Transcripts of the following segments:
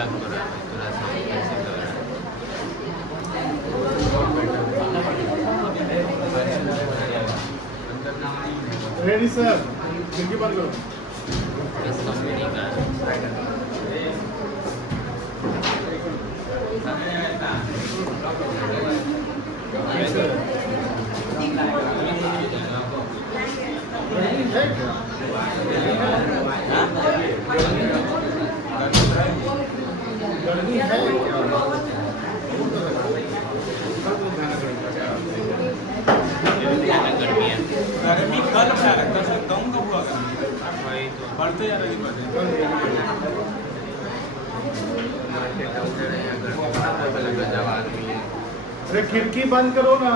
लग तो रहा है थोड़ा सा ऐसे लग रहा है। रेडी सर, खिड़की बंद करो। इस कंपनी का गर्मी है गर्मी है गर्मी कल मैं रखता सर कम कब हुआ गर्मी वही तो बढ़ते जा रही अरे खिड़की बंद करो ना।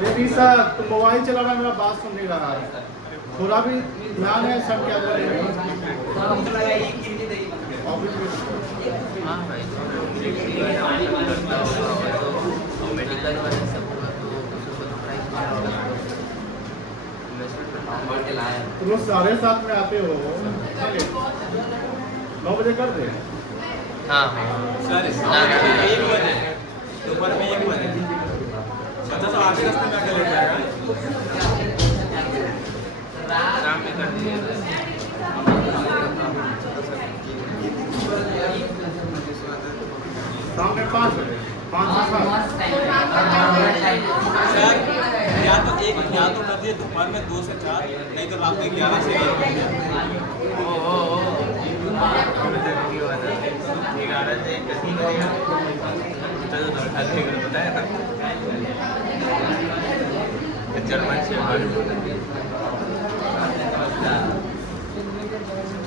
रेडी सर, तुम मोबाइल चला रहा, मेरा बात सुन नहीं रहा। थोड़ा भी ध्यान है सब क्या कर रहे हैं। हाँ भाई मेडिकल वाले सब तुम लोग 7:30 में आते हो, 9 बजे कर दे। हाँ सर 1 बजे दोपहर में 1 बजे पता तो आगे रास्ते में आके लेट जाएगा शाम में कर दिए शाम में 5 बजे, 5 से 7। सर या तो कर दिए दोपहर में 2 से 4 नहीं तो रात में 11 से 1 जर्मन से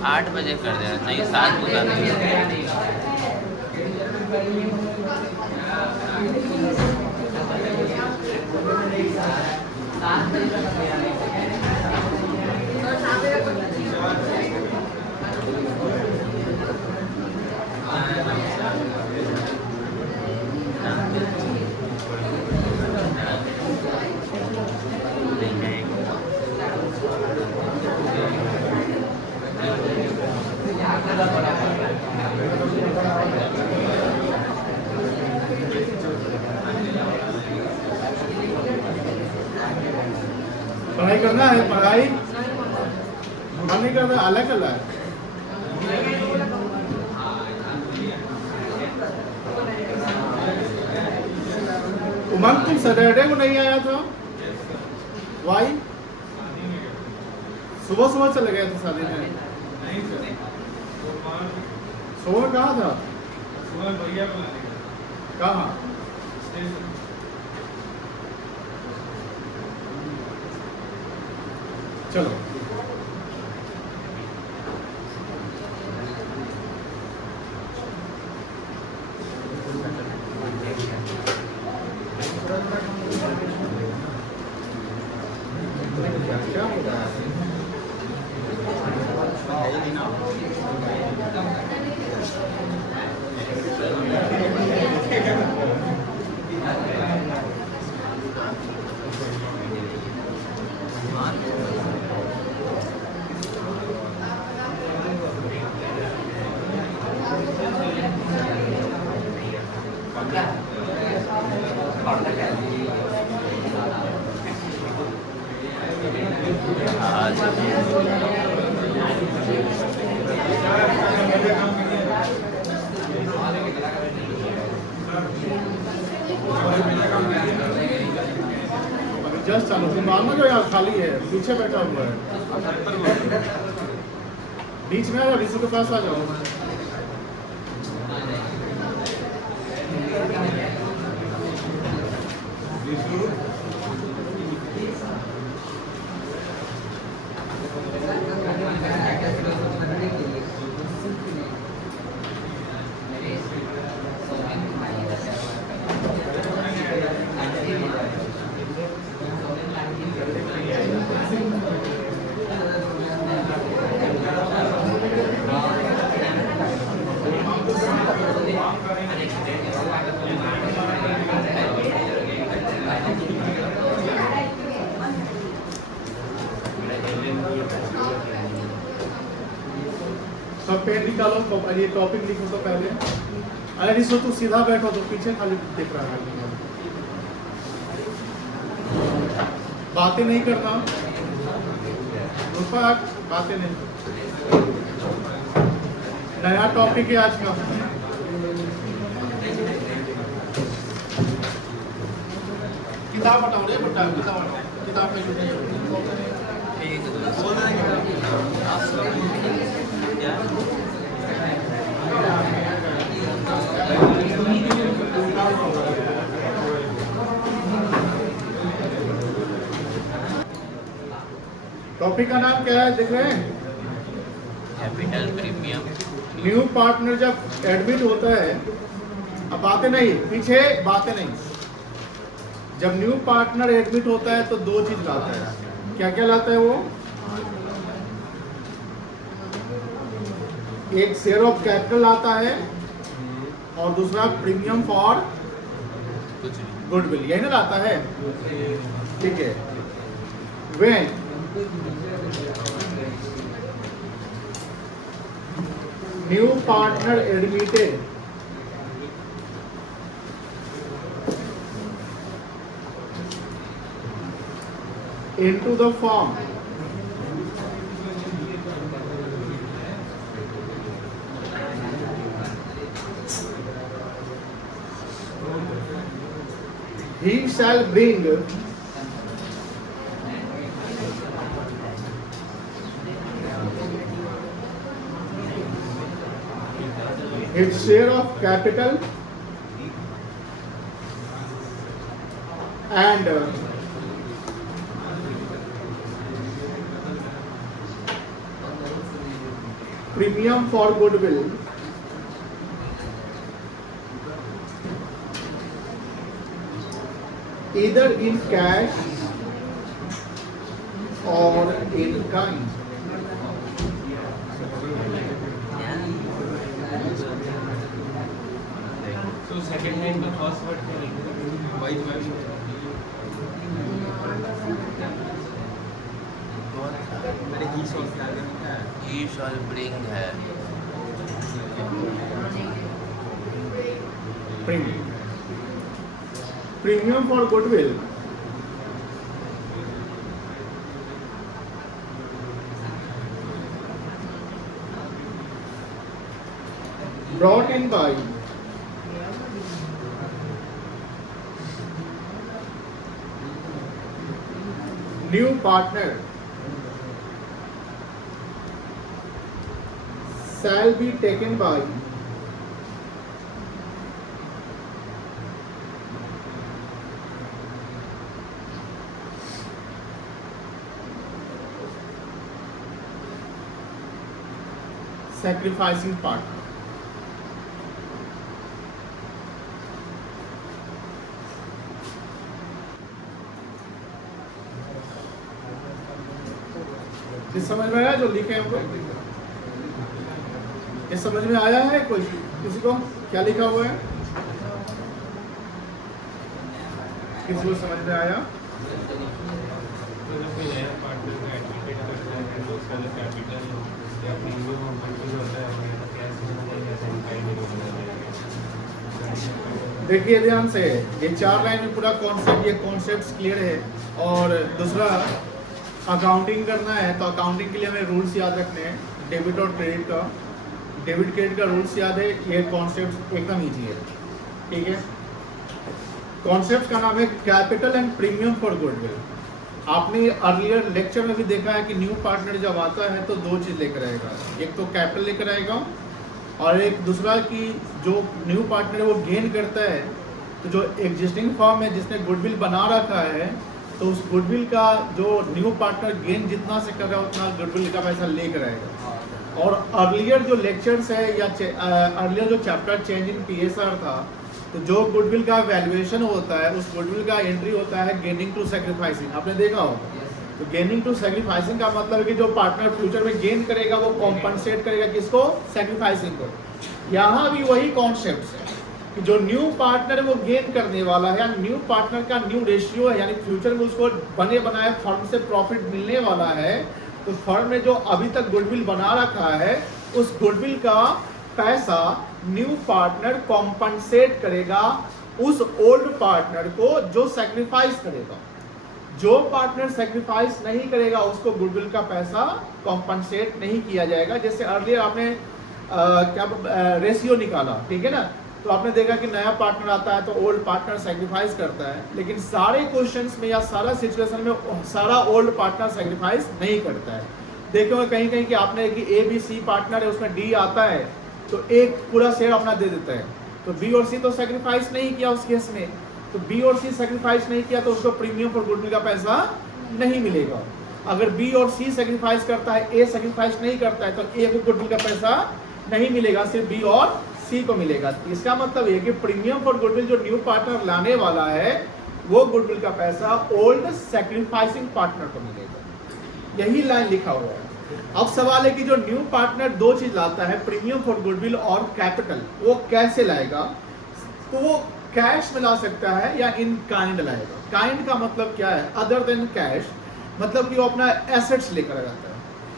8 बजे कर दे नहीं 7 बजे पढ़ाई करना है, पढ़ाई मन नहीं करना, अलग करना है। उमंग, तुम सैटरडे को नहीं आया था? वाई? सुबह सुबह चले गए थे शादी में? सुबह कहाँ था? कहाँ? चलो क्या हो रहा है? जस्ट चलो, तुम मानो जो यहाँ खाली है, पीछे बैठा हुआ है। बीच में आ जाओ, ऋषि के पास आ जाओ। पेन निकालो, ये टॉपिक लिखो तो पहले। अरे इसको तू सीधा बैठो तो पीछे खाली दिख रहा है। बातें नहीं करना, रूपक बातें नहीं। नया टॉपिक है आज का। किताब हटाओ रे बेटा, किताब हटाओ, किताब टॉपिक का नाम क्या है देख रहे हैं? Capital premium. न्यू पार्टनर जब एडमिट होता है, अब बातें नहीं, पीछे बातें नहीं। जब न्यू पार्टनर एडमिट होता है तो दो चीज लाता है। क्या क्या लाता है वो? एक शेयर ऑफ कैपिटल आता है और दूसरा प्रीमियम फॉर कुछ नहीं। गुडविल, यही ना लाता है? ठीक है। When new partner admitted into the firm, he shall bring his share of capital and premium for goodwill either in cash or in kind. So second line का first word क्या लिखा? Wise man. अरे he shall क्या लिखा है? He shall bring है। Premium for goodwill brought in by new partner shall be taken by sacrificing partner. ये समझ में आया जो लिखे हैं हम लोग? ये समझ में आया है कोई किसी को? क्या लिखा हुआ है? किसी को समझ में आया? तो जब कोई नया पार्टनर का एडमिटेड करता है तो उसका जो कैपिटल या प्रीमियम कंट्रीब्यूट होता है तो कैश में ऐसा इनकाइंड नहीं होगा। देखिए ध्यान से, ये चार लाइन में पूरा कॉन्सेप्ट, ये कॉन्सेप्ट क्लियर है। और दूसरा अकाउंटिंग करना है तो अकाउंटिंग के लिए हमें रूल्स याद रखने हैं। डेबिट और क्रेडिट का, डेबिट क्रेडिट का रूल्स याद है। ये कॉन्सेप्ट एकदम ईजी है, ठीक है। कॉन्सेप्ट का नाम है capital and premium for goodwill. आपने अर्लियर लेक्चर में भी देखा है कि न्यू पार्टनर जब आता है तो दो चीज़ लेकर आएगा, एक तो कैपिटल लेकर आएगा और एक दूसरा कि जो न्यू पार्टनर है वो गेन करता है तो जो एग्जिस्टिंग फर्म है जिसने गुडविल बना रखा है तो उस गुडविल का जो न्यू पार्टनर गेन जितना से कर रहा है उतना गुडविल का पैसा लेकर आएगा। और अर्लियर जो लेक्चर्स है या अर्लियर जो चैप्टर चेंज इन पीएसआर था तो जो गुडविल का वैल्यूएशन होता है उस गुडविल का एंट्री होता है गेनिंग टू सैक्रिफाइसिंग। आपने देखा होगा। तो गेनिंग टू सैक्रिफाइसिंग का मतलब है कि जो पार्टनर फ्यूचर में गेन करेगा वो कॉम्पनसेट करेगा किसको? सैक्रिफाइसिंग को। यहाँ भी वही कॉन्सेप्ट है कि जो न्यू पार्टनर है वो गेन करने वाला है, न्यू पार्टनर का न्यू रेशियो है, यानी फ्यूचर में उसको बने बनाए फर्म से प्रॉफिट मिलने वाला है। तो फर्म ने जो अभी तक गुडविल बना रखा है उस गुडविल का पैसा न्यू पार्टनर कॉम्पनसेट करेगा उस ओल्ड पार्टनर को जो सैक्रिफाइस करेगा। जो पार्टनर सैक्रिफाइस नहीं करेगा उसको गुडविल का पैसा कॉम्पनसेट नहीं किया जाएगा। जैसे अर्लियर आपने रेशियो निकाला, ठीक है ना, तो आपने देखा कि नया पार्टनर आता है तो ओल्ड पार्टनर सैक्रिफाइस करता है, लेकिन सारे क्वेश्चंस में या सारा सिचुएशन में सारा ओल्ड पार्टनर सैक्रिफाइस नहीं करता है। देखो कहीं कहीं कि आपने कि ए बी सी पार्टनर है, उसमें डी आता है तो एक पूरा शेयर अपना दे देता है, तो बी और सी तो सैक्रिफाइस नहीं किया उस केस में, तो बी और सी सैक्रिफाइस नहीं किया तो उसको प्रीमियम फॉर गुडविल का पैसा नहीं मिलेगा। अगर बी और सी सैक्रिफाइस करता है, ए सैक्रिफाइस नहीं करता है, तो ए को गुडविल का पैसा नहीं मिलेगा, सिर्फ बी और सी को मिलेगा। इसका मतलब ये कि प्रीमियम फॉर गुडविल जो न्यू पार्टनर लाने वाला है वो गुडविल का पैसा ओल्ड सैक्रिफाइसिंग पार्टनर को मिलेगा। यही लाइन लिखा हुआ है। अब सवाल है कि जो न्यू पार्टनर दो चीज लाता है, प्रीमियम फॉर गुडविल और कैपिटल, वो कैसे लाएगा? तो वो कैश में ला सकता है या इन काइंड लाएगा। काइंड का मतलब क्या है? अदर देन कैश, मतलब कि वो अपना एसेट्स लेकर आ जाता है।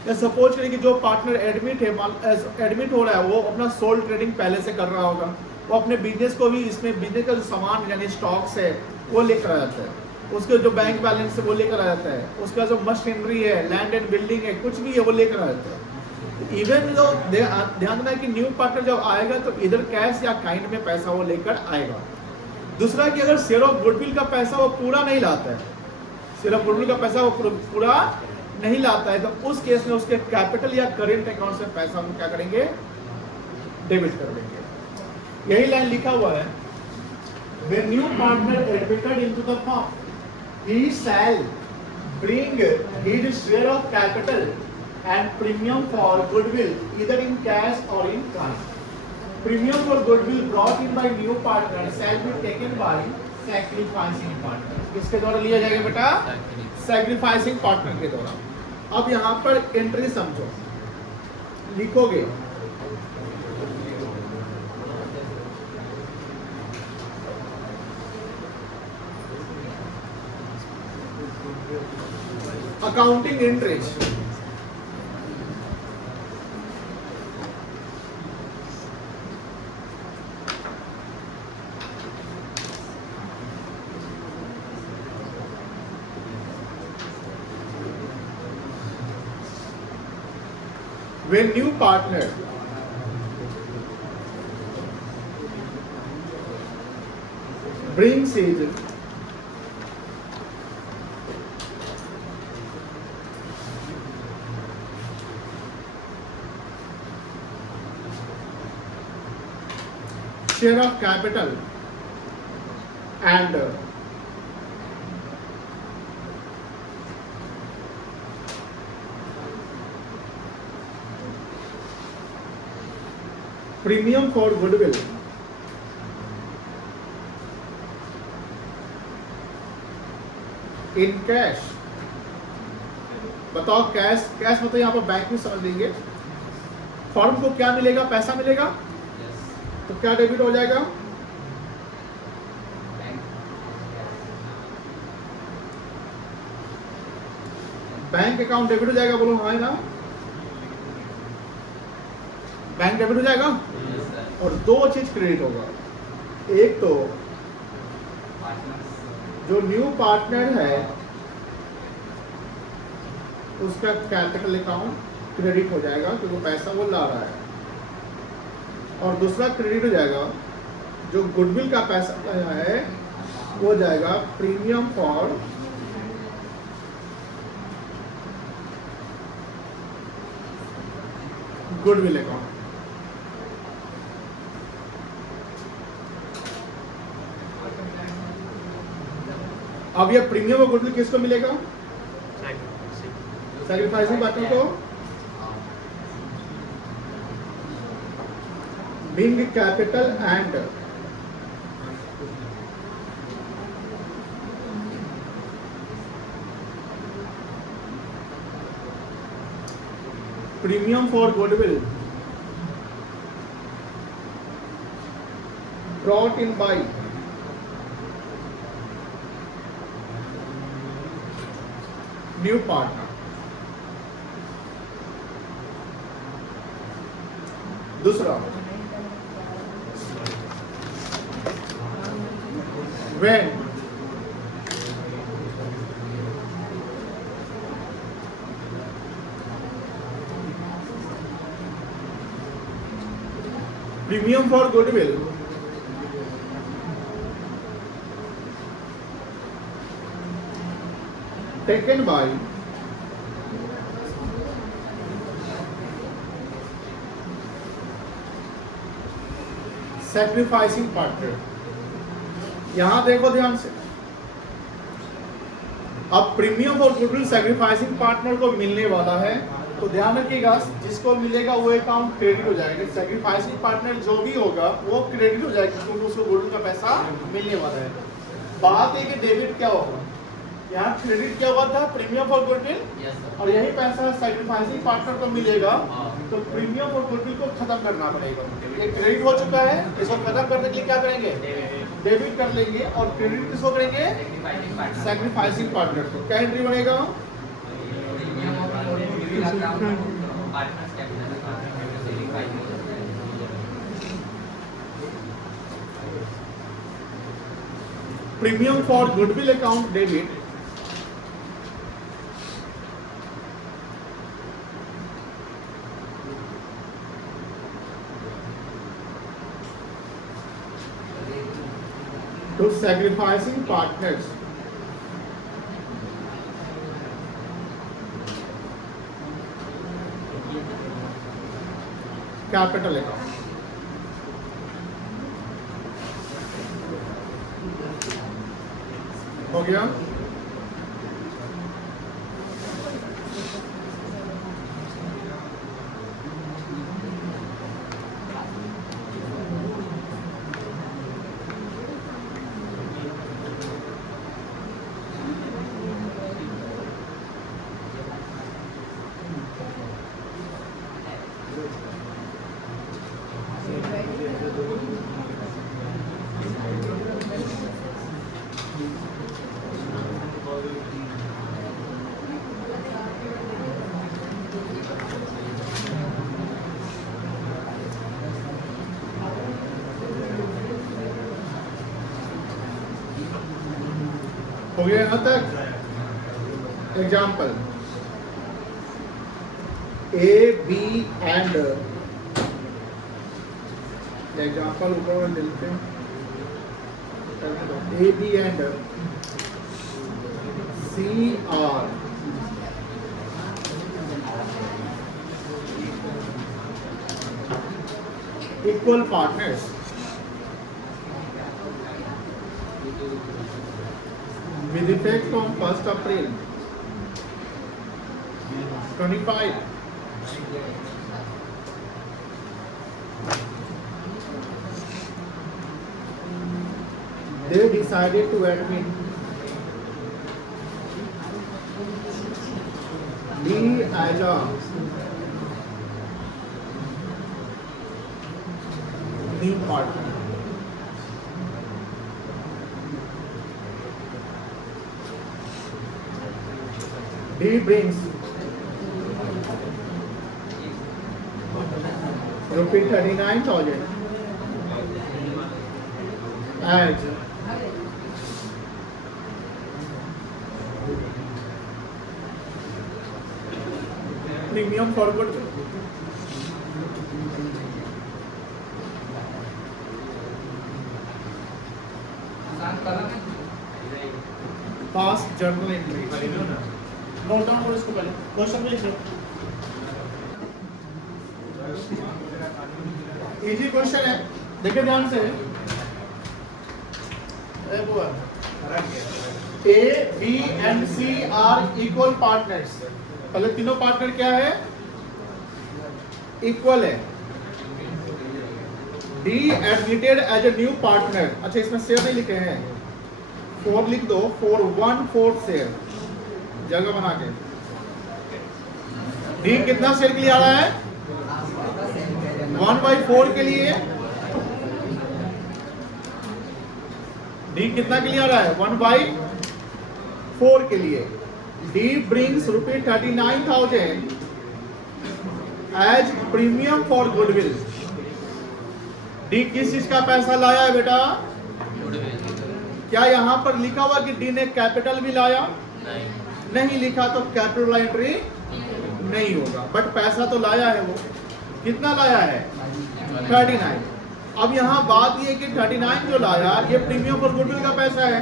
या सपोज करें कि जो पार्टनर एडमिट हो रहा है वो अपना सोल ट्रेडिंग पहले से कर रहा होगा, वो अपने बिजनेस को भी, इसमें बिजनेस का जो सामान यानी स्टॉक्स है वो लेकर आ जाता है, उसके जो बैंक बैलेंस है वो लेकर आ जाता है, उसका जो मशीनरी है, लैंड एंड बिल्डिंग है, कुछ भी है वो लेकर आ जाता है। इवन जो ध्यान देना है कि न्यू पार्टनर जब आएगा तो इधर कैश या काइंड में पैसा वो लेकर आएगा। दूसरा कि अगर शेयर ऑफ गुडविल का पैसा वो पूरा नहीं लाता है, शेयर ऑफ गुडविल का पैसा वो पूरा नहीं लाता है, तो उस केस में उसके कैपिटल या करेंट अकाउंट से पैसा हम क्या करेंगे? डेबिट कर देंगे। यही लाइन लिखा हुआ है, when new partner admitted into the firm, he shall bring his share of capital and premium for goodwill either in cash or in kind. Premium for goodwill brought in by new partner shall be taken by sacrificing partner. किसके द्वारा लिया जाएगा बेटा? Sacrificing partner के द्वारा। अब यहाँ पर एंट्री समझो, लिखोगे accounting entries, when new partner brings his share of capital and premium for goodwill in cash। बताओ कैश, कैश मतलब यहाँ पर बैंक में समझ लीजिए, फर्म को क्या मिलेगा? पैसा मिलेगा, तो क्या डेबिट हो जाएगा? बैंक अकाउंट डेबिट हो जाएगा। बोलो हाँ ना, बैंक डेबिट हो जाएगा। और दो चीज क्रेडिट होगा, एक तो जो न्यू पार्टनर है उसका कैपिटल अकाउंट क्रेडिट हो जाएगा क्योंकि पैसा वो ला रहा है, और दूसरा क्रेडिट हो जाएगा जो गुडविल का पैसा है वो जाएगा प्रीमियम फॉर गुडविल अकाउंट। अब ये प्रीमियम और गुडविल किसको मिलेगा? सैक्रिफाइसिंग पार्टनर को। Bring capital and premium for goodwill brought in by new partner दूसरा when premium for goodwill taken by sacrificing partner। यहां देखो ध्यान से, अब प्रीमियम और गुडविल सैक्रिफाइसिंग पार्टनर को मिलने वाला है, तो ध्यान रखिएगा जिसको मिलेगा वो अकाउंट क्रेडिट हो जाएगा। सैक्रिफाइसिंग पार्टनर जो भी होगा वो क्रेडिट हो जाएगा क्योंकि उसको गुडविल का पैसा मिलने वाला है। बात है कि डेबिट क्या होगा, यहाँ क्रेडिट क्या हुआ था प्रीमियम और गुडविल, यस सर। और यही पैसा सैक्रिफाइसिंग पार्टनर को मिलेगा, हाँ। तो प्रीमियम और गुडविल को खत्म करना पड़ेगा। ये क्रेडिट हो चुका है, इसको खत्म करने के लिए क्या करेंगे, डेबिट कर लेंगे, और क्रेडिट किसको करेंगे, सैक्रिफाइसिंग पार्टनर को। क्या एंट्री बनेगा, premium for goodwill account debit to sacrificing partners capital account। हो गया, हो गया यहाँ तक। Example A B and, example ऊपर मिलते हैं, A B and C are equal partners with effect from 1st April 25, they decided to admit B as a new partner। D brings rupee 39,000 as premium for goodwill। Past journal entry। Note down करो इसको, पहले question में लिख लो। Easy question है, देखिए ध्यान से। A B and C are equal partners. पहले तीनों पार्टनर क्या है, इक्वल है। D admitted as a new partner. अच्छा इसमें शेयर नहीं लिखे हैं, 4 लिख दो, 4 1/4 शेयर जगह बना के। डी कितना शेयर के लिए आ रहा है, 1/4 के लिए। डी कितना के लिए आ रहा है, 1/4 के लिए। डी ब्रिंग्स रुपये 39,000 as premium for goodwill. D किस चीज का पैसा लाया है बेटा? गुडविल क्या यहाँ पर लिखा हुआ कि डी ने कैपिटल भी लाया? नहीं, नहीं लिखा तो कैपिटल एंट्री नहीं होगा, बट पैसा तो लाया है। वो कितना लाया है? 39। अब यहाँ बात ये कि 39 जो लाया ये प्रीमियम फॉर गुडविल का पैसा है।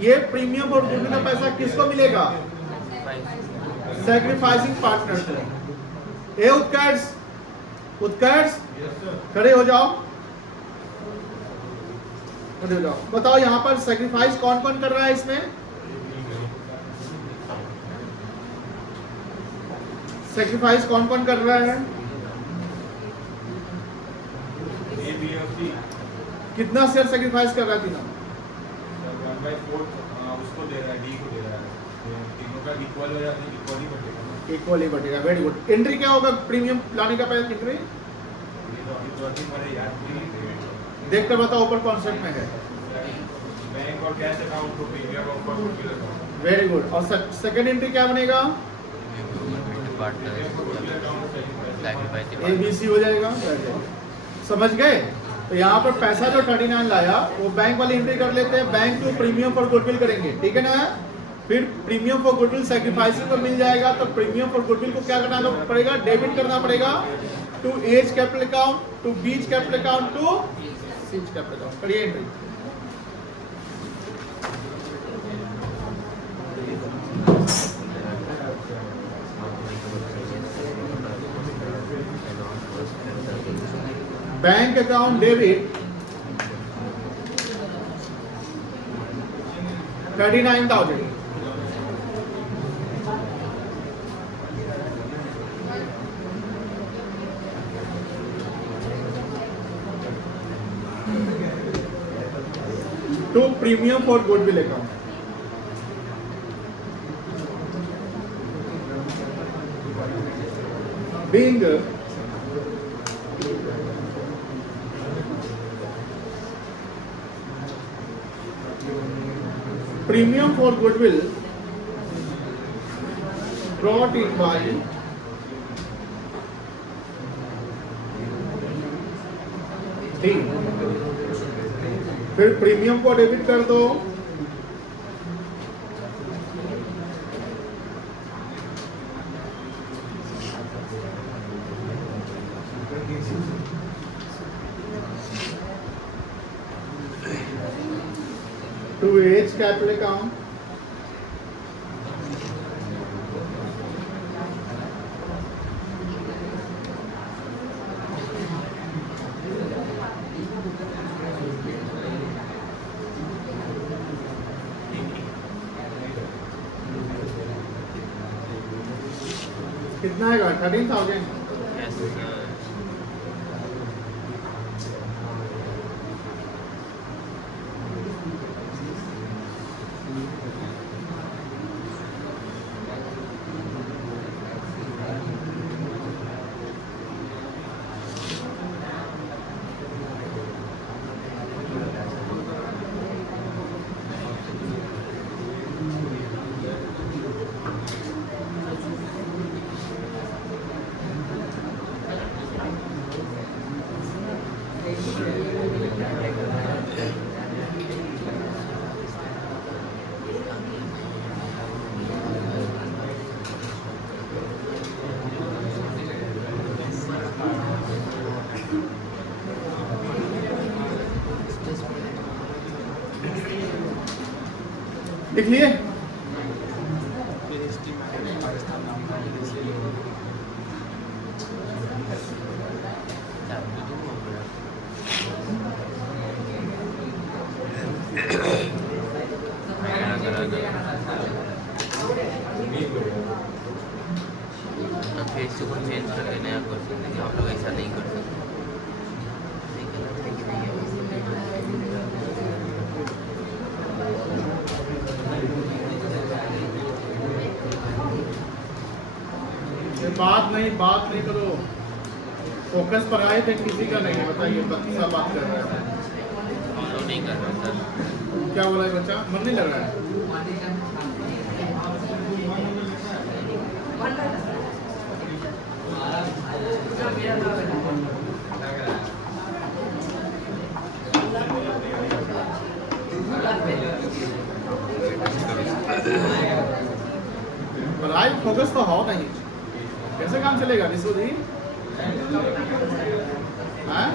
ये प्रीमियम फॉर गुडविल का पैसा किसको मिलेगा? सैक्रिफाइसिंग पार्टनर को। ए उत्कर्ष, उत्कर्ष खड़े हो जाओ, खड़े हो जाओ। बताओ यहाँ पर सैक्रिफाइस कौन कौन कर रहा है इसमें? सैक्रिफाइस कौन कौन कर रहा है? कितना शेयर सैक्रिफाइस कर रहा है तीनों? उसको दे रहा है, डी को दे रहा है, तीनों का इक्वल हो जाता है, इक्वली बटेगा। इक्वली बटेगा, वेरी गुड। एंट्री क्या होगा प्रीमियम लाने का पैसा? एंट्री देख कर बताओ, ऊपर कॉन्सेप्ट में है। बैंक और कैश अकाउंट को प्रीमियम और गुडविल अकाउंट। Very good. और सेकंड एंट्री क्या बनेगा? ABC हो जाएगा। समझ गए? तो यहाँ पर पैसा जो 39 लाया वो बैंक वाली एंट्री कर लेते हैं, bank to premium for goodwill करेंगे, ठीक है ना? फिर प्रीमियम फॉर गुडविल सैक्रिफाइसिंग को मिल जाएगा, तो प्रीमियम फॉर गुडविल को क्या करना पड़ेगा? डेबिट करना पड़ेगा to A's capital account, to B's capital account, to C's capital account. करिए entry. Bank account debit 39,000। To premium for goodwill account. Being premium for goodwill brought in by D। फिर premium को debit कर दो, to A's capital account, कितना आएगा? 13,000। yes, लिख लिए? Face को चेंज करके नया कर सकते हैं, आप लोग ऐसा नहीं कर सकते। बात नहीं करो, फोकस पर आए थे, किसी का नहीं है। बताइए, बच्चा बात कर रहा है, तो नहीं कर रहा सर। क्या बोला है बच्चा? मन नहीं लग रहा है? पढ़ाई फोकस तो हो नहीं, कैसे काम चलेगा विश्वजीत? हैं?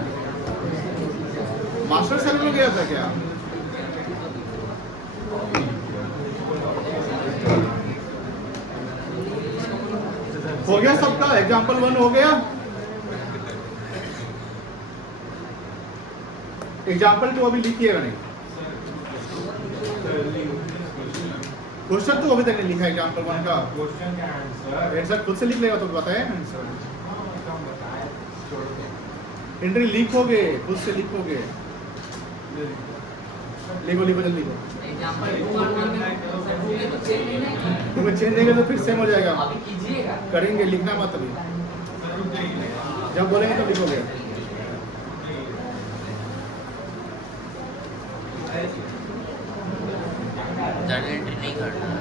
मास्टर सेल में गया था क्या? हो गया सबका? एग्जाम्पल 1 हो गया? एग्जाम्पल 2 अभी लिखिएगा नहीं, क्वेश्चन तो अभी तक नहीं लिखा एग्जाम्पल 1 का। क्वेश्चन का आंसर आंसर खुद से लिख लेगा तो बताए आंसर। एंट्री लिखोगे, खुद से लिखोगे, लिखो लिखो जल्दी लिखो। तुम्हें चेंज देंगे तो फिर सेम हो जाएगा, करेंगे, लिखना मत अभी, जब बोलेंगे तो लिखोगे। ज़्यादा एंट्री नहीं करना है।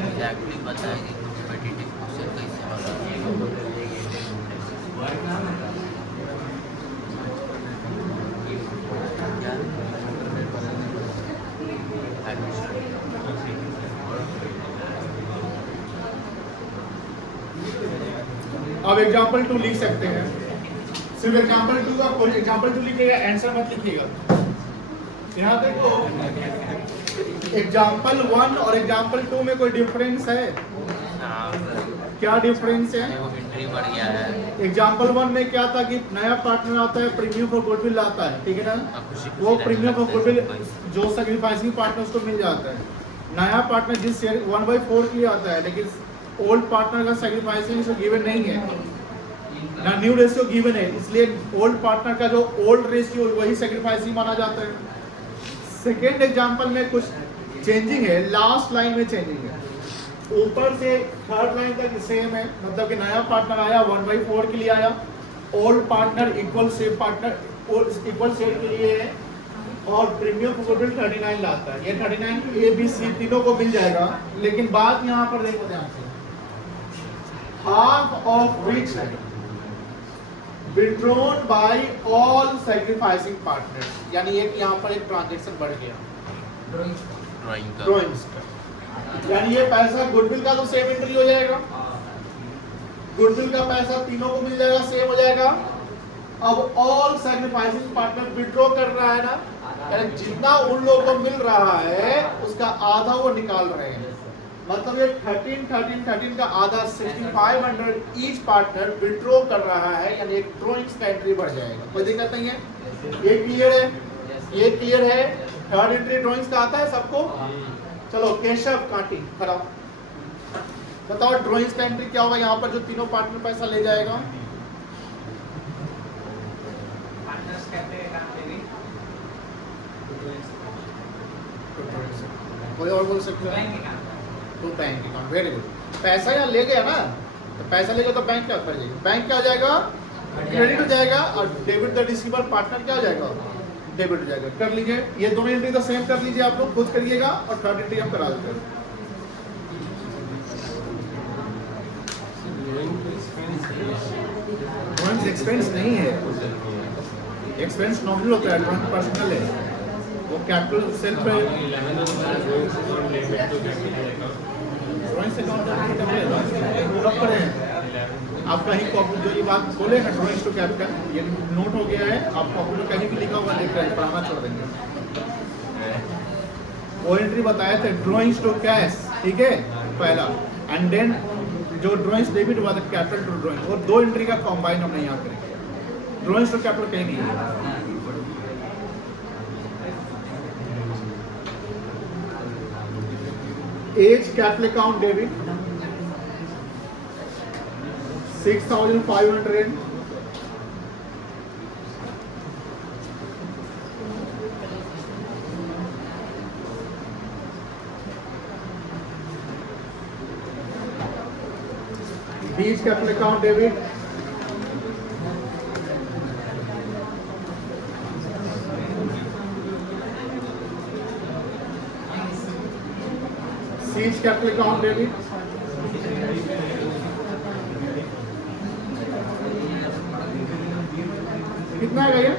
एग्जैक्टली बताएंगे कॉम्पिटिटिव क्वेश्चन कैसे अब एग्जाम्पल 2 लिख सकते हैं, सिर्फ एग्जाम्पल 2 का कोई एग्जाम्पल 2 लिखिएगा, आंसर मत लिखिएगा। यहाँ देखो, एग्जाम्पल 1 और एग्जाम्पल 2 में कोई डिफरेंस है? क्या डिफरेंस है? एंट्री बढ़ गया है। एग्जाम्पल 1 में क्या था कि नया पार्टनर आता है, प्रीमियम फॉर गुडविल आता है, ठीक है ना? वो प्रीमियम फॉर गुडविल जो सैक्रिफाइसिंग पार्टनर उसको मिल जाता है। नया पार्टनर जिस शेयर 1/4 के लिए आता है, लेकिन ओल्ड पार्टनर का सैक्रिफाइसिंग गिवन नहीं है ना, न्यू रेशियो गिवन है, इसलिए ओल्ड पार्टनर का जो ओल्ड रेशियो वही सैक्रिफाइसिंग माना जाता है। सेकेंड एग्जाम्पल में कुछ चेंजिंग है, लास्ट लाइन में चेंजिंग है, ऊपर से थर्ड लाइन तक सेम है, मतलब कि नया पार्टनर आया 1/4 के लिए आया, old partner equal shape partner equal shape के लिए है, और प्रीमियम गुडविल 39 लाता है। ये 39 ए बी सी तीनों को मिल जाएगा, लेकिन बात यहाँ पर देखो ध्यान से, half of which withdrawn by all sacrificing partners, यानी एक यहाँ पर एक ट्रांजैक्शन बढ़ गया ड्रॉइंग्स का, यानी ये पैसा गुडविल का तो सेम एंट्री हो जाएगा, गुडविल का पैसा तीनों को मिल जाएगा, सेम हो जाएगा। अब ऑल सैक्रिफाइसिंग पार्टनर विड्रॉ कर रहा है ना, यानी जितना उन लोगों को मिल रहा है उसका आधा वो निकाल रहे हैं, मतलब ये 13 का आधा 6500 ईच पार्टनर विड्रॉ कर रहा है, यानी एक ड्रॉइंग्स का एंट्री बढ़ जाएगा। कोई दिक्कत नहीं है, ये क्लियर है, ये क्लियर है। थर्ड एंट्री ड्रॉइंग्स का आता है सबको? चलो केशव कांटी खड़ा बताओ, ड्रॉइंग्स का एंट्री क्या होगा यहाँ पर, जो तीनों पार्टनर पैसा ले जाएगा? कोई और बोल सकते हैं? तो बैंक अकाउंट, वेरी गुड। पैसा यहाँ ले गया ना, तो पैसा ले गया तो बैंक क्या कर जाएगा? बैंक क्या हो जाएगा? क्रेडिट हो जाएगा, और डेबिट द रिसीवर पार्टनर क्या हो जाएगा? डेबिट हो जाएगा। कर लीजिए, ये दोनों एंट्री तो सेम कर लीजिए, आप लोग खुद करिएगा, और थर्ड एंट्री हम करा देते हैं। ड्रॉइंग्स एक्सपेंस नहीं है, एक्सपेंस नॉमिनल होता है, ड्रॉइंग पर्सनल है, वो कैपिटल सेल पे ड्रॉइंग से पर है। आप कहीं कॉपी जो ये बात बोले ना ड्रॉइंग्स टू कैपिटल, ये नोट हो गया है, आप कॉपी में कहीं भी लिखा हुआ लिख रहे हैं, पढ़ाना छोड़ देंगे। वो एंट्री बताए थे ड्रॉइंग्स टू कैश, ठीक है पहला, एंड देन जो ड्रॉइंग्स डेबिट हुआ था कैपिटल टू ड्रॉइंग, और दो एंट्री का कॉम्बाइन हमने यहाँ करेंगे। ड्रॉइंग्स टू कैपिटल कहीं नहीं है। A's capital account debit 6500, B's capital account debit 6500, C's capital account debit, कितना है ये?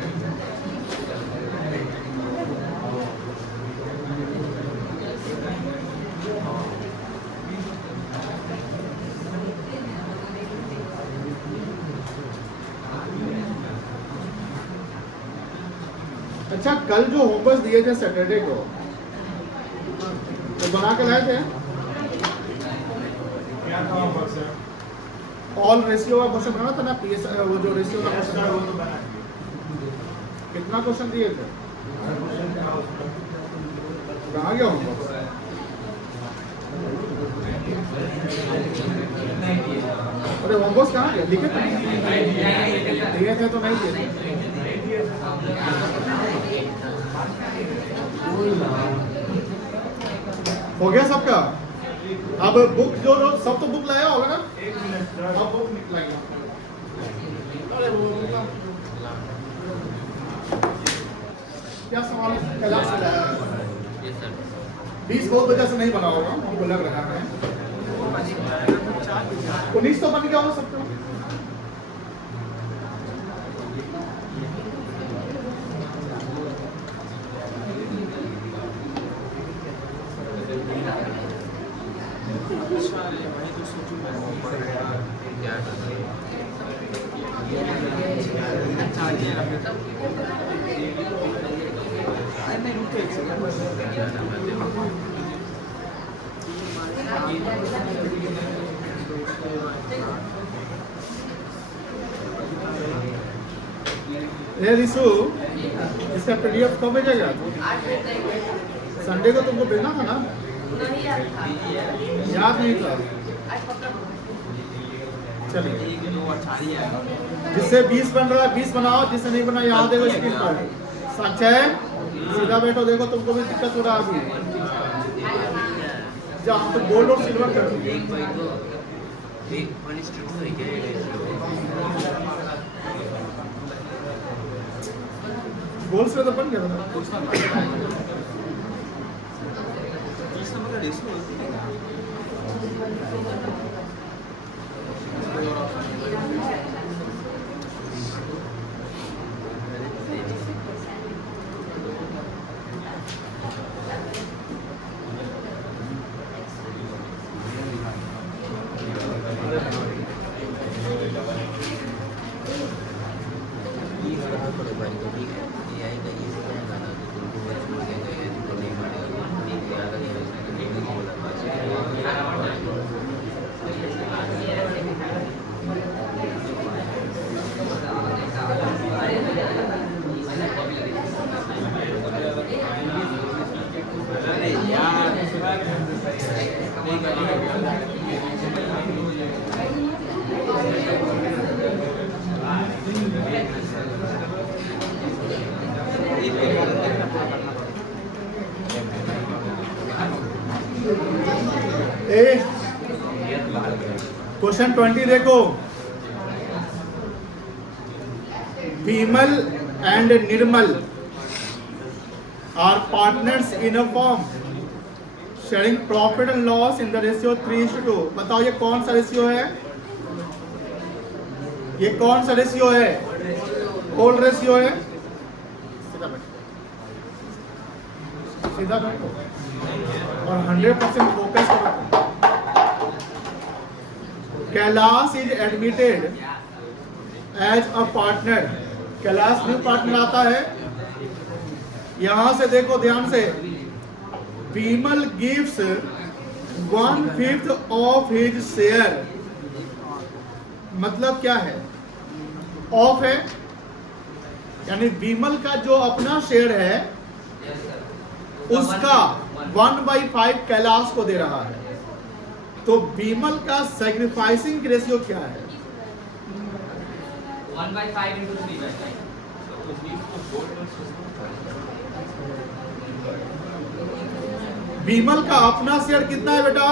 अच्छा, कल जो होमवर्क दिए थे सैटरडे को तो बना के लाए थे? क्या था होमवर्क सर? ऑल रेशियो का क्वेश्चन बना था ना, पीएस वो जो रेशियो का क्वेश्चन है वो तो बना। कितना क्वेश्चन दिए थे? कहाँ गया होमवर्क? अरे होमवर्क कहाँ गया? लिखे थे? दिए थे तो नहीं दिए थे। हो गया सबका? अब बुक जो सब तो बुक लाया होगा ना? अब बुक निकलाएगा। क्या सवाल कैलाश से लाया है? ये सर 20 बहुत वजह से नहीं बना होगा, हमको लग रहा है। 19 तो बन गया होगा सबका। क्या ये रिशु, इसका पीडीएफ कब भेजेगा? संडे को तुमको भेजना था ना? याद नहीं था। चलिए, जिससे 20 बन रहा है 20 बनाओ, जिससे नहीं बना यहाँ देखो स्क्रीन पर। सच है, सीधा बैठो, देखो तुमको भी दिक्कत हो रहा है अभी। जहाँ तो गोल्ड और सिल्वर कर दो। 1:2 है क्या ये रेशियो? गोल्ड से तो बन गया था। क्वेश्चन 20 देखो। Vimal and Nirmal are partners in a firm sharing profit and loss in the ratio 3:2। बताओ ये कौन सा रेशियो है? ये कौन सा रेशियो है? होल रेशियो है। सीधा बैठो और 100% फोकस करो। Kailash is admitted as a partner. Kailash new partner आता है। यहां से देखो ध्यान से, Vimal gives 1/5 of his share. मतलब क्या है? ऑफ है यानी विमल का जो अपना शेयर है उसका 1/5 कैलाश को दे रहा है। तो विमल का सैक्रिफाइसिंग रेशियो क्या है? 1/5 into 3/5. विमल का अपना शेयर कितना है बेटा?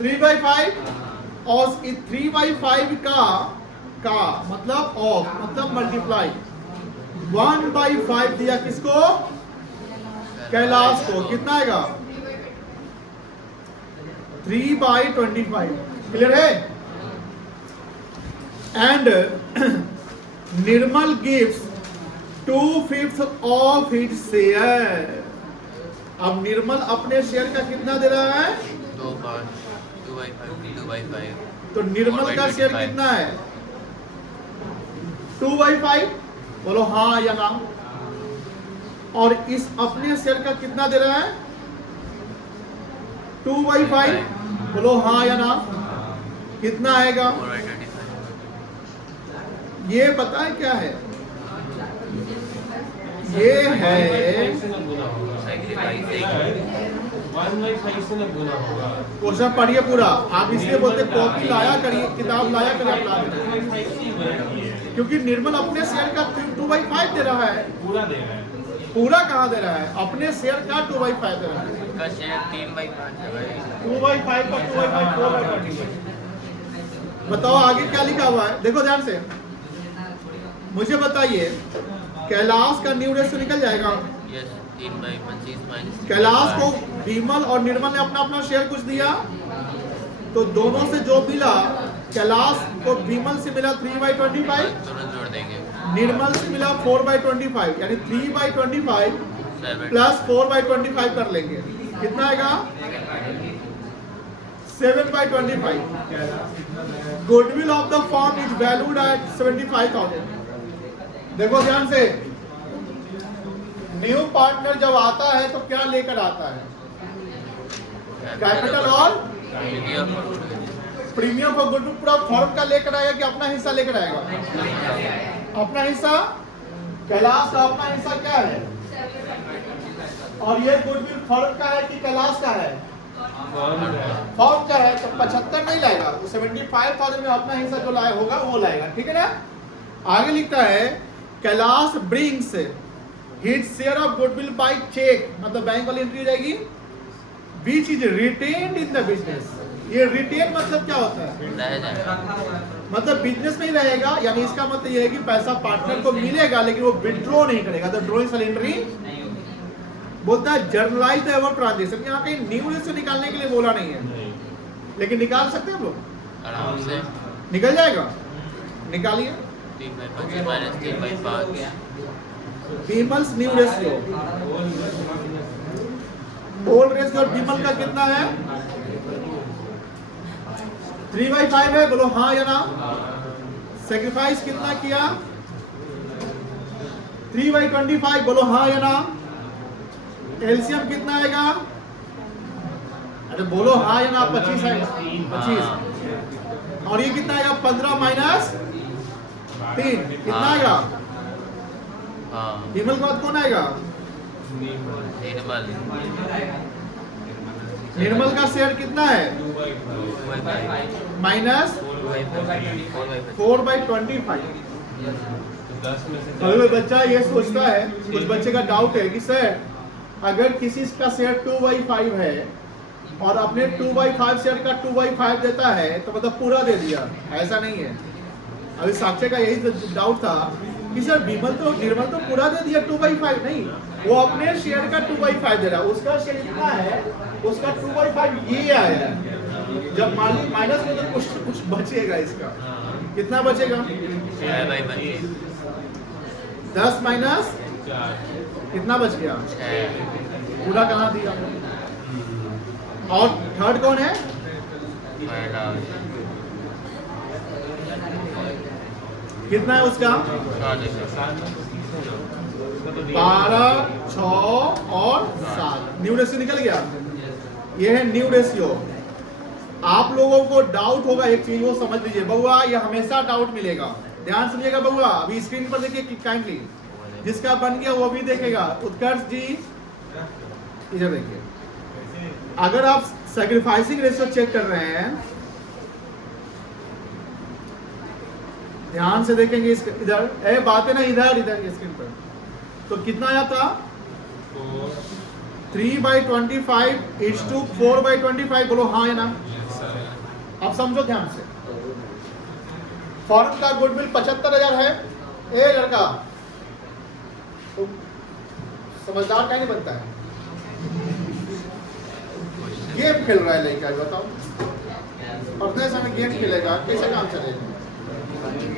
3/5 और 3/5 का मतलब ऑफ मतलब मल्टीप्लाई 1/5 दिया किसको? कैलाश को। कितना आएगा? 3/25 क्लियर है। And Nirmal gives 2/5 of his share. अब निर्मल अपने शेयर का कितना दे रहा है? 2/5 तो निर्मल का शेयर कितना है? 2/5 बोलो हाँ या ना। और इस अपने शेयर का कितना दे रहा है? 2/5 बोलो हाँ या ना। कितना आएगा? 4/25 ये पता है क्या है? ये है 1/5 से ना गुना होगा। क्वेश्चन पढ़िए पूरा। आप इसलिए बोलते कॉपी लाया करिए, किताब लाया करिए, आप ला देना। 1/5 से ही गुना किया है। क्योंकि निर्मल अपने शेयर का 2/5 दे रहा है। पूरा दे रहा है। पूरा कहाँ दे रहा है? अपने शेयर का 2/5 दे रहा है। का शेयर 3/5 है भाई। 2/5 का 2/5 4/25। बताओ आगे क्या लिखा हुआ है? देखो ध्यान से, मुझे बताइए कैलाश का न्यू रेशियो निकल जाएगा। यस 3/25 माइनस कैलाश को विमल और निर्मल ने अपना अपना शेयर कुछ दिया, तो दोनों से जो मिला, कैलाश को विमल से मिला 3/25, दोनों जोड़ देंगे निर्मल से मिला 4/25, यानी 3/25 7 प्लस 4/25 कर लेंगे। कितना आएगा? 7/25। Goodwill of the firm is valued at 75,000। देखो ध्यान से, न्यू पार्टनर जब आता है तो क्या लेकर आता है? कैपिटल और प्रीमियम फॉर गुडविल पूरा फर्म का लेकर आएगा कि अपना हिस्सा लेकर आएगा? अपना हिस्सा। कैलाश का अपना हिस्सा क्या है? और ये गुडविल फर्म का है कि कैलाश का है? फर्म का है। तो 75 नहीं लाएगा, तो 75,000 में अपना हिस्सा जो लाया होगा वो लाएगा। ठीक है ना। आगे लिखता है Kailash brings his share of goodwill by cheque, मतलब बैंक वाली एंट्री हो जाएगी, which is retained in the business. ये रिटेन मतलब क्या होता है? रह जाएगा। मतलब बिजनेस में ही रहेगा, यानी इसका मतलब ये है कि पैसा पार्टनर को मिलेगा लेकिन वो विड्रॉ नहीं करेगा। तो ड्रॉइंग सलेंडरी बोलता है जर्नलाइज एवर ट्रांजेक्शन। यहाँ कहीं न्यू रेशियो निकालने के लिए बोला नहीं है, लेकिन निकाल सकते हैं हम लोग। आराम से निकल जाएगा, निकालिए। 3/25 minus 3/5 Vimal's new ratio, old ratio और विमल का कितना है? 3/5 है, बोलो हाँ या ना। सेक्रीफाइस कितना किया? 3/25, बोलो हाँ या ना। एलसीएम कितना आएगा? अरे बोलो हाँ या ना। 25 आएगा, 25। और ये कितना आएगा? 15 माइनस 3 कितना आएगा? हाँ विमल के बाद कौन आएगा? निर्मल निर्मल का शेयर कितना है? 2/5 माइनस 4/5 4/25। 10 में से कोई बच्चा ये सोचता है, कुछ बच्चे का डाउट है कि सर अगर किसी का शेयर 2/5 है और अपने 2/5 शेयर का 2/5 देता है तो मतलब पूरा दे दिया। ऐसा नहीं है। अभी साक्षी का यही डाउट था कि सर विमल तो निर्मल तो पूरा दे दिया 2/5, नहीं, वो अपने शेयर का 2/5 दे रहा है। उसका शेयर इतना है, उसका 2/5 ये आया है। जब माइनस में तो कुछ बचेगा। इसका कितना बचेगा? 6/25 10 माइनस 4 कितना बच गया? 6 पूरा कहाँ दिया? और थर्ड कौन है? पहला कितना है उसका? 12, 6 और 7। न्यू रेशियो निकल गया। ये है न्यू रेशियो। आप लोगों को डाउट होगा एक चीज, वो समझ लीजिए बउआ, ये हमेशा डाउट मिलेगा। ध्यान सुनिएगा बउआ, अभी स्क्रीन पर देखिए काइंडली। जिसका बन गया वो भी देखेगा। उत्कर्ष जी इधर देखिए। अगर आप सैक्रिफाइसिंग रेशियो चेक कर रहे हैं, ध्यान से देखेंगे इधर, बातें ना इधर स्क्रीन पर। तो कितना आया था? 3/25 इज टू 4/25। बोलो हाँ या ना। अब समझो ध्यान से, फॉर्म का गुडविल 75,000 है। ए लड़का, तो समझदार कहीं नहीं बनता है। गेम खेल रहा है लड़का, बताओ पढ़ते समय गेम खेलेगा कैसे काम चलेगा?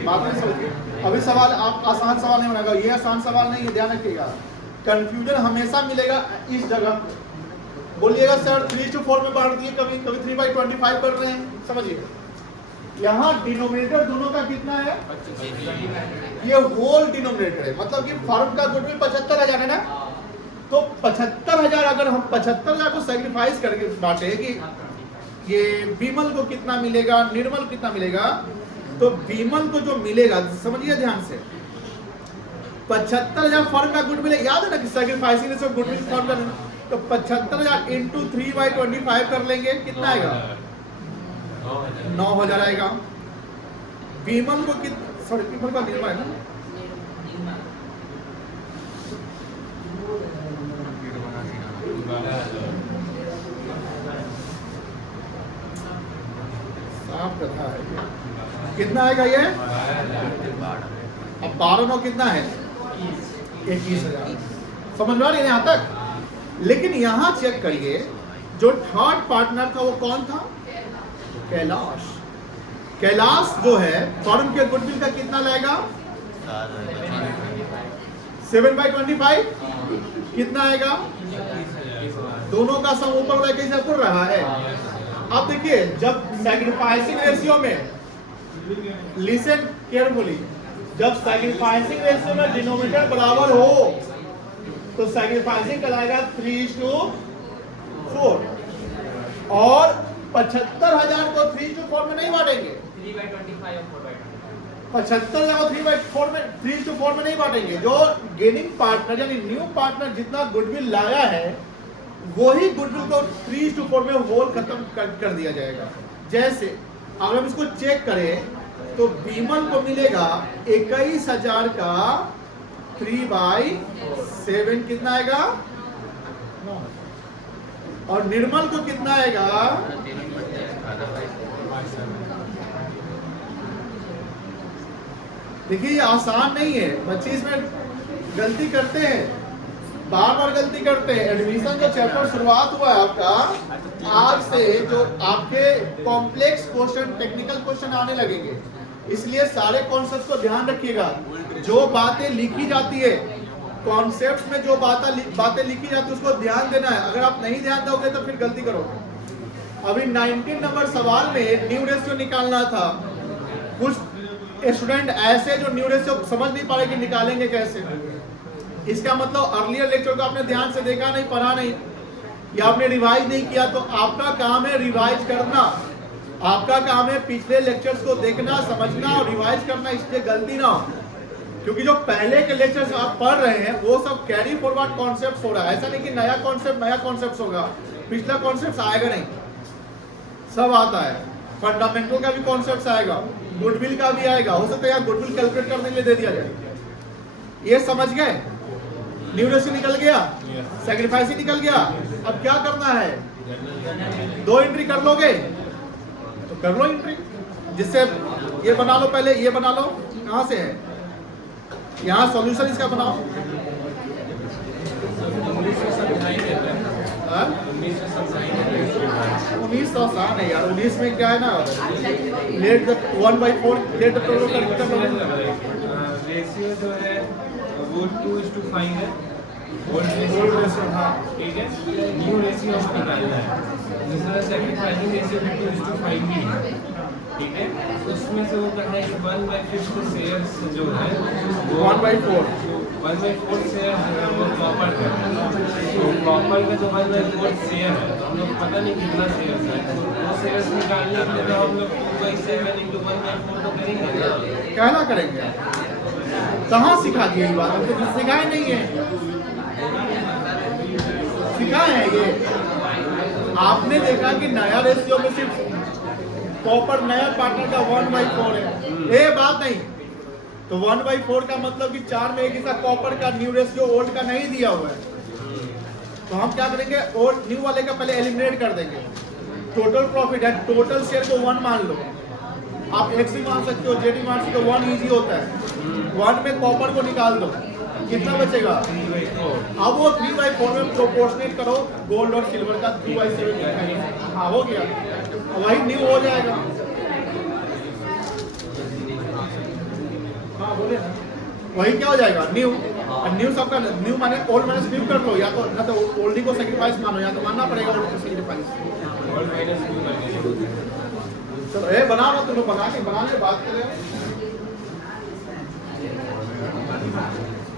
बात नहीं समझिए। अभी सवाल आप आसान सवाल नहीं बनाएगा, ये आसान सवाल नहीं है, ध्यान रखिएगा। कंफ्यूजन हमेशा मिलेगा इस जगह। बोलिएगा सर 3:4 में बांट दिए, कभी कभी 3/25 कर रहे हैं, समझिए। यहाँ डिनोमिनेटर दोनों का कितना है? ये होल डिनोमिनेटर है, मतलब कि फर्म का गुडविल 75,000 है ना, तो 75,000 अगर हम 75,000 को सैक्रिफाइस करके बांटे कि ये बीमल को कितना मिलेगा, निर्मल को कितना मिलेगा, तो बीमल को जो मिलेगा, समझिए ध्यान से, 75,000 फर्म का गुडविल है, याद है ना कि सैक्रिफाइसिंग से गुडविल फर्म का, तो 75,000 इंटू 3/25 कर लेंगे, कितना आएगा? 9,000 आएगा। बीमल को कितना, सॉरी बीमल का निर्मल है ना, साफ कथा है, कितना आएगा ये? अब 12/9 कितना है? 21,000। समझ में आ रही है यहाँ तक? लेकिन यहाँ चेक करिए, जो थर्ड पार्टनर था वो कौन था? कैलाश। कैलाश जो है फर्म के गुडविल का कितना लाएगा? 7/25 कितना आएगा? दोनों का सम ऊपर वाला कैसे खुल रहा है। अब देखिए, जब सैक्रिफाइसिंग रेशियो में, लिसन केयरफुली, जब सैक्रिफाइसिंग रेशियो में डिनोमिनेटर बराबर हो तो सैक्रिफाइसिंग कहलाएगा 3:4, और 75,000 को 3:4 में नहीं बांटेंगे, 3/25 और 4/25। 75,000 को 3:4 में नहीं बांटेंगे। जो गेनिंग पार्टनर यानी न्यू पार्टनर जितना गुडविल लाया है, वही गुडविल को 3:4 में होल खत्म कर दिया जाएगा। जैसे अगर हम इसको चेक करें तो बीमल को मिलेगा 21,000 का 3/7 कितना आएगा? और निर्मल को कितना आएगा? देखिए ये आसान नहीं है, बच्चे इसमें गलती करते हैं, बार बार गलती करते हैं। एडमिशन जो चैप्टर शुरुआत हुआ है आपका, आज से जो आपके कॉम्प्लेक्स क्वेश्चन, टेक्निकल क्वेश्चन आने लगेंगे, इसलिए सारे कॉन्सेप्ट को ध्यान रखिएगा। जो बातें लिखी जाती है, कॉन्सेप्ट में जो बातें लिखी जाती है उसको ध्यान देना है। अगर आप नहीं ध्यान दोगे तो फिर गलती करोगे। अभी 19 नंबर सवाल में न्यू रेशियो निकालना था। कुछ स्टूडेंट ऐसे जो न्यू रेशियो समझ नहीं पा रहे कि निकालेंगे कैसे। इसका मतलब अर्लियर लेक्चर को आपने ध्यान से देखा नहीं, पढ़ा नहीं, या आपने रिवाइज नहीं किया। तो आपका काम है रिवाइज करना, आपका काम है पिछले लेक्चर्स को देखना, समझना और रिवाइज करना, इसलिए गलती ना हो। क्योंकि जो पहले के लेक्चर्स आप पढ़ रहे हैं वो सब कैरी फॉरवर्ड कॉन्सेप्ट हो रहा है। ऐसा नहीं कि नया कॉन्सेप्ट होगा, पिछला कॉन्सेप्ट आएगा नहीं, सब आता है। फंडामेंटल का भी कॉन्सेप्ट आएगा, गुडविल का भी आएगा। हो सकता है यहाँ गुडविल कैलकुलेट करने के लिए दे दिया जाए। ये समझ गए? न्यू रेशियो निकल गया, सैक्रिफाइसिंग निकल गया। अब क्या करना है? 2 एंट्री कर लोगे तो कर लो एंट्री, जिससे ये बना लो, पहले ये बना लो। कहाँ से है? यहाँ सॉल्यूशन इसका बनाओ। 19 तो आसान है यार। 19 में क्या है ना, let the 1/4 let the total ratio जो है वो 2:5 है। ठीक है, न्यू रेशियो निकालना है, दूसरा सैक्रिफाइसिंग रेशियो 2:5 ही है। ठीक है, उसमें से वो करना है 1/5 शेयर्स जो है वो 1/4 शेयर जो है वो प्रॉपर का। तो प्रॉपर का जो 1/4 शेयर है, तो हम लोग पता नहीं कितना शेयर है, तो वो शेयर्स निकालने के लिए तो हम लोग 2/7 × 1/4 तो करेंगे ना। क्या ना करेंगे? कहाँ सिखा दिए ये बात? हमको तो सिखाए नहीं है, सिखाए हैं ये। आपने देखा कि नया रेशियो में सिर्फ प्रॉपर नया पार्टनर का 1/4 है, ये बात नहीं। तो 1/4 का मतलब कि 4 में एक हिस्सा कॉपर का, न्यू रेशियो ओल्ड का नहीं दिया हुआ है। तो हम क्या करेंगे, ओल्ड न्यू वाले का पहले एलिमिनेट कर देंगे। टोटल प्रॉफिट है, टोटल शेयर को 1 मान लो। आप एक्स भी मान सकते हो, जेड भी मान सकते हो, 1 ईजी होता है। 1 में कॉपर को निकाल दो, कितना बचेगा? 3/4 अब वो 3/4 में प्रोपोर्शनेट करो गोल्ड और सिल्वर का 3/7 हाँ हो गया, वही न्यू हो जाएगा। हाँ बोले ना, वही क्या हो जाएगा न्यू। न्यू सबका न्यू माने ओल्ड माइनस न्यू कर लो, या तो ना तो ओल्ड को सेक्रीफाइस मानो, या तो मानना पड़ेगा ओल्ड को सेक्रीफाइस। और माइनस न्यू करके चलो ये बनाओ ना, तुम लोग बना के बात करें।